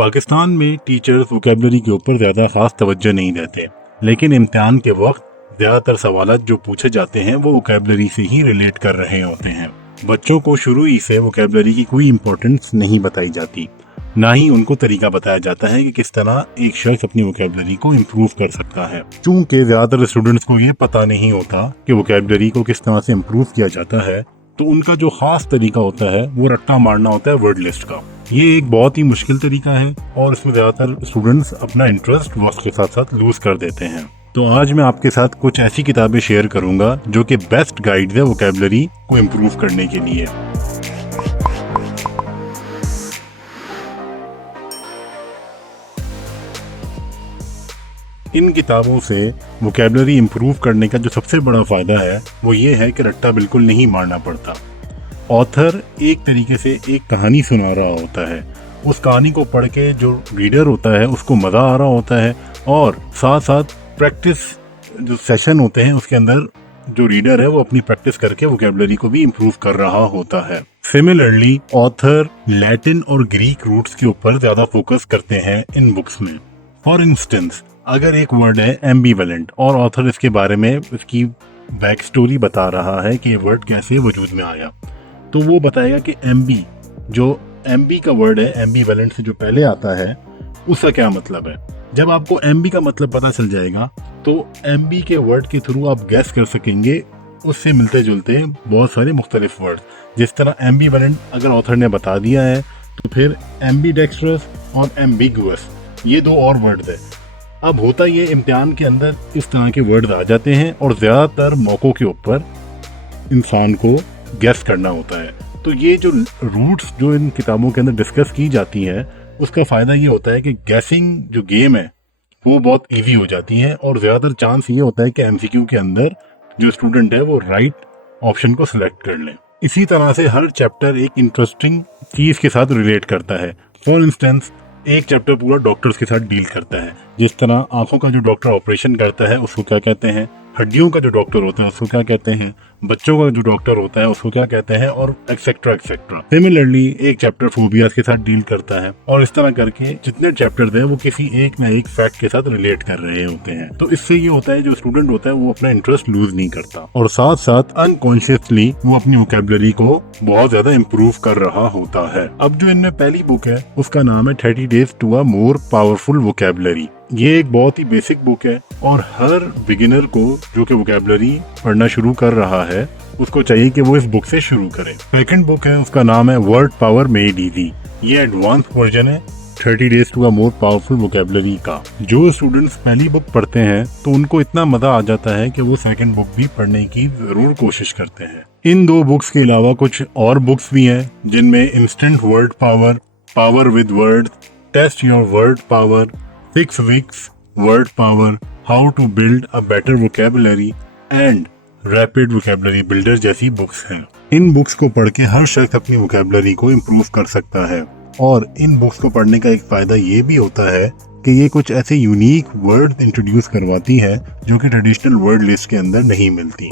पाकिस्तान में teachers vocabulary के ऊपर ज़्यादा खास तवज्जो नहीं देते, लेकिन इम्तिहान के वक्त ज़्यादातर सवालात जो पूछे जाते हैं वो वोकेबलरी से ही रिलेट कर रहे होते हैं। बच्चों को शुरू ही से वोकेबलरी की कोई इम्पोर्टेंस नहीं बताई जाती, ना ही उनको तरीका बताया जाता है कि किस तरह एक शख्स अपनी वोकेबलरी को इम्प्रूव कर सकता है। चूंकि ज़्यादातर स्टूडेंट्स को ये पता नहीं होता कि वोकेबलरी को किस तरह से इम्प्रूव किया जाता है, तो उनका जो खास तरीका होता है वो रट्टा मारना होता है वर्ड लिस्ट का। ये एक बहुत ही मुश्किल तरीका है और इसमें ज़्यादातर स्टूडेंट्स अपना इंटरेस्ट वक्त के साथ साथ लूज कर देते हैं। तो आज मैं आपके साथ कुछ ऐसी किताबें शेयर करूंगा जो कि बेस्ट गाइड है वोकेबलरी को इम्प्रूव करने के लिए। इन किताबों से वोकेबलरी इम्प्रूव करने का जो सबसे बड़ा फ़ायदा है वो ये है कि रट्टा बिल्कुल नहीं मारना पड़ता। ऑथर एक तरीके से एक कहानी सुना रहा होता है, उस कहानी को पढ़ के जो रीडर होता है उसको मज़ा आ रहा होता है, और साथ साथ प्रैक्टिस जो सेशन होते हैं उसके अंदर जो रीडर है वो अपनी प्रैक्टिस करके वोकेबलरी को भी इम्प्रूव कर रहा होता है। सिमिलरली ऑथर लैटिन और ग्रीक रूट्स के ऊपर ज़्यादा फोकस करते हैं इन बुक्स में। फॉर इंस्टेंस, अगर एक वर्ड है एम्बीवेलेंट और ऑथर इसके बारे में इसकी बैक स्टोरी बता रहा है कि ये वर्ड कैसे वजूद में आया, तो वो बताएगा कि एम्बी का वर्ड है, एम्बीवेलेंट से जो पहले आता है उसका क्या मतलब है। जब आपको एम्बी का मतलब पता चल जाएगा तो एम्बी के वर्ड के थ्रू आप गैस कर सकेंगे उससे मिलते जुलते बहुत सारे मुख्तलिफ वर्ड। जिस तरह एम्बीवेलेंट अगर ऑथर ने बता दिया है तो फिर एम्बीडेक्स्ट्रस और एम्बिगुअस ये दो और वर्ड है। अब होता ये इम्तिहान के अंदर इस तरह के वर्ड आ जाते हैं और ज़्यादातर मौक़ों के ऊपर इंसान को गैस करना होता है। तो ये जो रूट्स जो इन किताबों के अंदर डिस्कस की जाती हैं उसका फ़ायदा ये होता है कि गैसिंग जो गेम है वो बहुत इजी हो जाती है, और ज़्यादातर चांस ये होता है कि एमसीक्यू के अंदर जो स्टूडेंट है वो राइट ऑप्शन को सिलेक्ट कर लें। इसी तरह से हर चैप्टर एक इंटरेस्टिंग चीज़ के साथ रिलेट करता है। फॉर इंस्टेंस, एक चैप्टर पूरा डॉक्टर्स के साथ डील करता है। जिस तरह आंखों का जो डॉक्टर ऑपरेशन करता है उसको क्या कहते हैं, हड्डियों का जो डॉक्टर होता है उसको क्या कहते हैं, बच्चों का जो डॉक्टर होता है उसको क्या कहते हैं, और एक्सेट्रा एक्सेट्रा। सिमिलरली एक चैप्टर फोबियाज के साथ डील करता है, और इस तरह करके जितने चैप्टर्स हैं वो किसी एक ना एक फैक्ट के साथ रिलेट कर रहे होते हैं। तो इससे ये होता है जो स्टूडेंट होता है वो अपना इंटरेस्ट लूज नहीं करता, और साथ साथ अनकॉन्शियसली वो अपनी वोकेबलरी को बहुत ज्यादा इम्प्रूव कर रहा होता है। अब जो इनमें पहली बुक है उसका नाम है 30 Days to a More Powerful Vocabulary। ये एक बहुत ही बेसिक बुक है और हर बिगिनर को जो कि वोकेबलरी पढ़ना शुरू कर रहा है उसको चाहिए कि वो इस बुक से शुरू करे। सेकंड बुक है उसका नाम है वर्ड पावर मेड इजी। ये एडवांस वर्जन है 30 Days to a More Powerful Vocabulary का। जो स्टूडेंट्स पहली बुक पढ़ते हैं तो उनको इतना मजा आ जाता है कि वो सेकंड बुक भी पढ़ने की जरूर कोशिश करते हैं। इन दो बुक्स के अलावा कुछ और बुक्स भी हैं जिनमें instant word power, power with word, test your word power, 6 weeks word power, how to build a better vocabulary and rapid vocabulary builder जैसी बुक्स हैं। इन बुक्स को पढ़ के हर शख्स अपनी वोकेबलरी को इम्प्रूव कर सकता है, और इन बुक्स को पढ़ने का एक फ़ायदा ये भी होता है कि ये कुछ ऐसे यूनिक वर्ड इंट्रोड्यूस करवाती है जो कि ट्रेडिशनल वर्ड लिस्ट के अंदर नहीं मिलती।